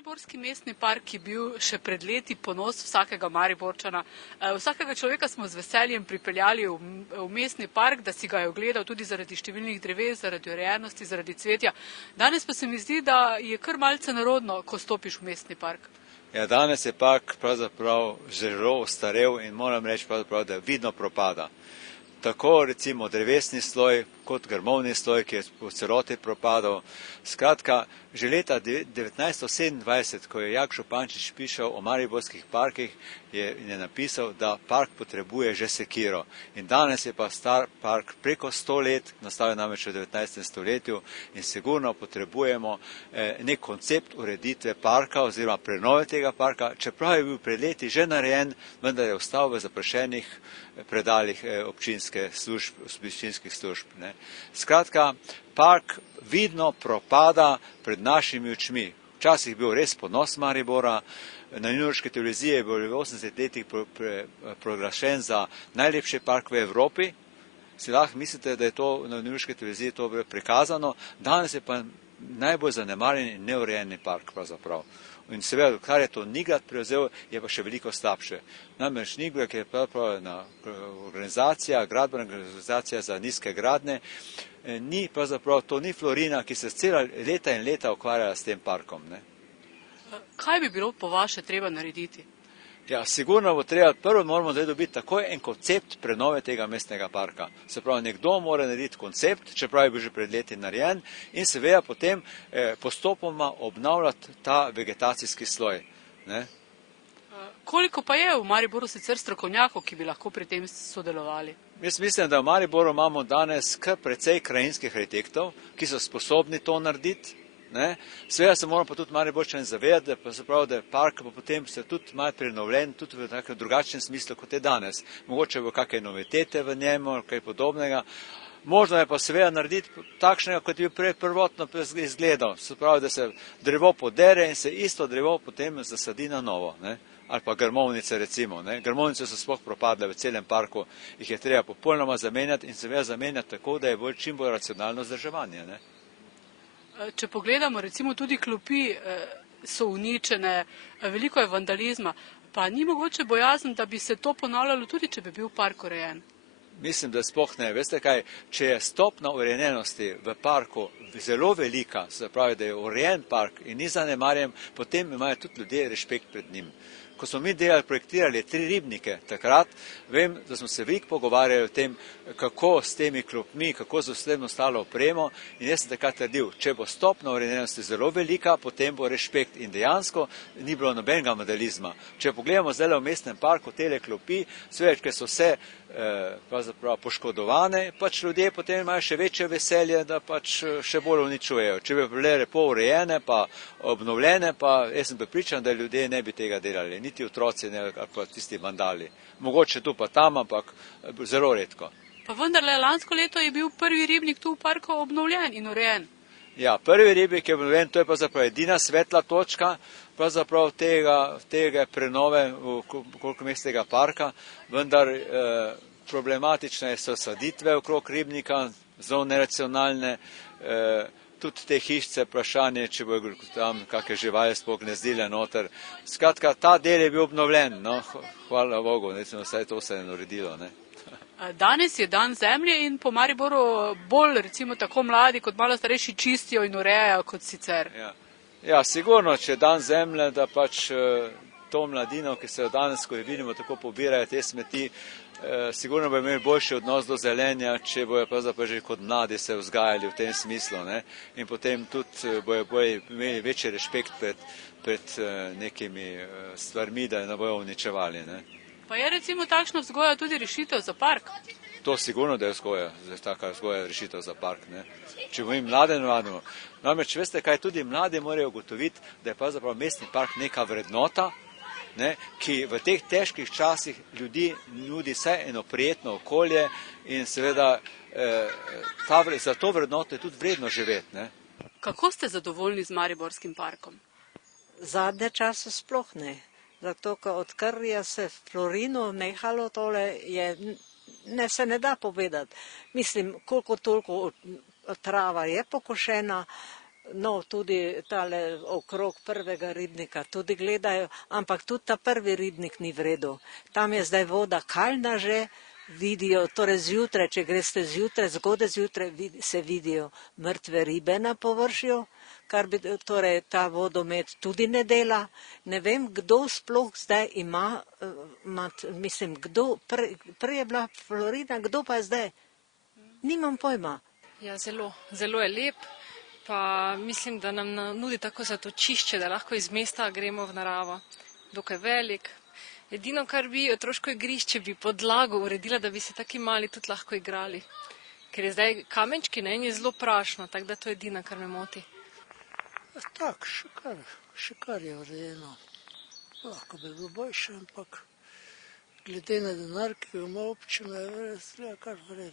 Mariborski mestni park je bil še pred leti ponos vsakega Mariborčana. Vsakega človeka smo z veseljem pripeljali v mestni park, da si ga je ogledal tudi zaradi številnih dreves, zaradi urejenosti, zaradi cvetja. Danes pa se mi zdi, da je kar malce nerodno, ko stopiš v mestni park. Ja, danes je park pravzaprav zelo ostarel in moram reči pravzaprav, da vidno propada. Tako recimo drevesni sloj kot grmovni sloj, ki je v celoti propadal. Skratka, že leta 1927, ko je Jak Župančič pišel o mariborskih parkih, je napisal, da park potrebuje že sekiro. In danes je pa star park preko 100 let, nastavljen namreč v 19. stoletju in sigurno potrebujemo nek koncept ureditve parka oziroma prenove tega parka, čeprav je bil pred leti že narejen, vendar je ostal v zaprašenih predalih občinskih služb. Skratka, park vidno propada pred našimi očmi. Včasih je bil res ponos Maribora, na newyorški televiziji je bil v 80 letih proglašen za najlepši park v Evropi. Si lahko mislite, da je to na newyorški televiziji to bilo prikazano, danes je pa najbolj zanemarjen in neurejeni park pravzaprav. In seveda, kar je to Nigrad prevzel, je pa še veliko slabše. Namreč Nigrad je pravzaprav organizacija, gradbena organizacija za nizke gradnje, to ni Florina, ki se cela leta in leta ukvarja s tem parkom. Kaj bi bilo po vaše treba narediti? Ja, sigurno bo treba, prvo moramo dobiti takoj en koncept prenove tega mestnega parka. Se pravi, nekdo mora narediti koncept, čeprav je bil že pred leti narejen, in seveda potem postopoma obnavljati ta vegetacijski sloj. Koliko pa je v Mariboru sicer strokovnjakov, ki bi lahko pri tem sodelovali? Jaz mislim, da v Mariboru imamo danes kar precej krajinskih arhitektov, ki so sposobni to narediti. Seveda se moramo pa tudi Mariborčani zavedati, da je park pa potem se tudi malo prenovljen, tudi v takem drugačnem smislu, kot je danes. Mogoče bo kakšne novitete v njemu, kaj podobnega. Možno je pa seveda narediti takšnega, kot je bil prej prvotno izgledal. Se pravi, da se drevo podere in se isto drevo potem zasadi na novo. Ali pa grmovnice recimo. Grmovnice so sploh propadle v celem parku, jih je treba popolnoma zamenjati in seveda zamenjati tako, da je čim bolj racionalno vzdrževanje. Če pogledamo, recimo tudi klopi so uničene, veliko je vandalizma, pa ni mogoče bojazen, da bi se to ponavljalo tudi, če bi bil park urejen? Mislim, da sploh ne. Veste kaj, če je stopnja urejenosti v parku zelo velika, se pravi, da je urejen park in ni zanemarjen, potem imajo tudi ljudje respekt pred njim. Ko smo mi projektirali 3 ribnike, takrat vem, da smo se veliko pogovarjali o tem, kako s temi klopmi, kako z vsem ostalo opremo, in jaz sem takrat trdil, če bo stopnja urejenosti zelo velika, potem bo respekt in dejansko ni bilo nobenega vandalizma. Če pogledamo zdaj v mestnem parku tele klopi, sveč, ker so vse poškodovane, pač ljudje potem imajo še večje veselje, da pač še bolj uničujejo. Če bi bile lepo urejene, pa obnovljene, pa jaz sem prepričan, da ljudje ne bi tega delali, niti otroci, ne pa tisti vandali. Mogoče tu pa tam, ampak zelo redko. Pa vendarle, lansko leto je bil prvi ribnik tu v parku obnovljen in urejen. Ja, prvi ribnik je obnovljen, to je pravzaprav edina svetla točka pravzaprav tega prenove okrog mestnega parka, vendar problematične so saditve okrog ribnika, zelo neracionalne, tudi te hišice, vprašanje, če bojo tam kakšne živali sploh gnezdile noter. Skratka, ta del je bil obnovljen, hvala Bogu, vsaj to se je naredilo. Danes je dan zemlje in po Mariboru bolj recimo tako mladi kot malo starejši čistijo in urejajo kot sicer. Ja, sigurno, če je dan zemlje, da pač to mladino, ki se jo danes, ko jo vidimo, tako pobirajo te smeti, sigurno bo imeli boljši odnos do zelenja, če bojo pravzaprav že kot mladi se vzgajali v tem smislu. In potem tudi bojo imeli večji respekt pred nekimi stvarmi, da ne bojo uničevali. Pa je recimo takšna vzgoja tudi rešitev za park? To sigurno, da je taka vzgoja rešitev za park. Če bomo mlade navadimo. Namreč, veste kaj, tudi mladi morajo ugotoviti, da je pravzaprav mestni park neka vrednota, ki v teh težkih časih ljudi nudi vsaj eno prijetno okolje in seveda za to vrednoto je tudi vredno živeti. Kako ste zadovoljni z Mariborskim parkom? Zadnje čase sploh ne. Zato, ker odkar je se v Florinu nehalo tole, se ne da povedati. Mislim, koliko toliko trava je pokošena, No, tudi tale okrog prvega ribnika, tudi gledajo, ampak tudi ta prvi ribnik ni v redu. Tam je zdaj voda kalna že, vidijo, torej zjutraj, če greste zjutraj, zgodaj zjutraj, se vidijo mrtve ribe na površju, kar bi, torej ta vodomet tudi ne dela. Ne vem, kdo sploh zdaj ima, mislim, kdo, prej je bila Florina, kdo pa je zdaj? Nimam pojma. Ja, zelo je lep. Pa mislim, da nam nudi tako zatočišče, da lahko iz mesta gremo v naravo. Dokaj velik. Edino, kar bi otroško igrišče bi podlago uredila, da bi se taki mali tudi lahko igrali. Ker je zdaj kamenčki, ne, in je zelo prašno, tako da to je edino, kar me moti. Tak, še kar je urejeno. Lahko bi bilo boljše, ampak glede na denar, ki ga ima občina, je res kar v redu.